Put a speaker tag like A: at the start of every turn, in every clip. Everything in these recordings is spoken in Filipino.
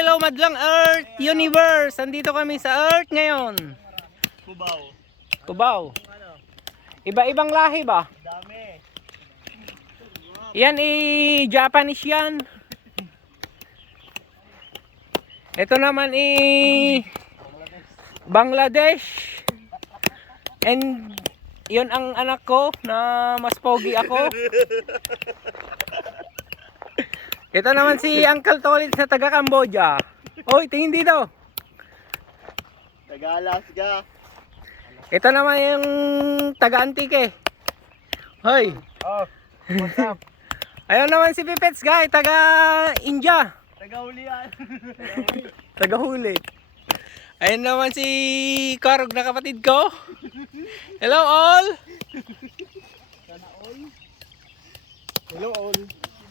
A: hello madlang Earth Universe. Andito kami sa Earth ngayon.
B: Cubao.
A: Cubao. Iba-ibang lahi ba?
B: Dami.
A: Yan Japanese yan. Ito naman Bangladesh. And yun ang anak ko na mas pogi ako. Ito naman si Uncle Tolit sa taga Cambodia. Hoy, tingin dito.
B: Taga Alaska.
A: Ito naman yung taga Antique. Hoy.
B: Oh, what's up?
A: Ayun naman si Pipets guy, taga India.
B: Taga Ulian.
A: Taga huli. Ayun naman si Karog na kapatid ko. Hello all.
B: Hello all.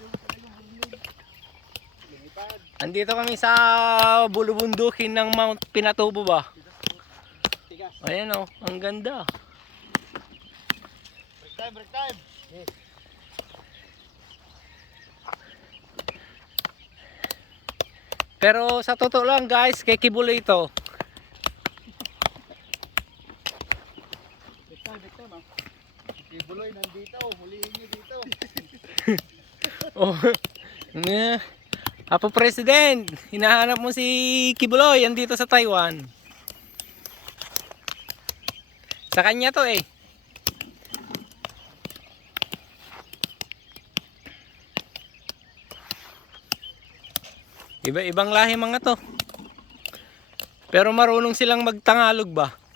A: Andito kami sa bulubundukin ng Mount Pinatubo ba? Ayan o, ang ganda.
B: Break time, break time. Yes.
A: Pero sa totoo lang guys, kay Kibuloy ito.
B: Break time, break time ah. Kibuloy nandito, huliin niyo dito.
A: Oh, Apo President, hinahanap mo si Kibuloy andito sa Taiwan. Sa kanya to eh. Iba-ibang lahi mga to. Pero marunong silang magtangalog ba?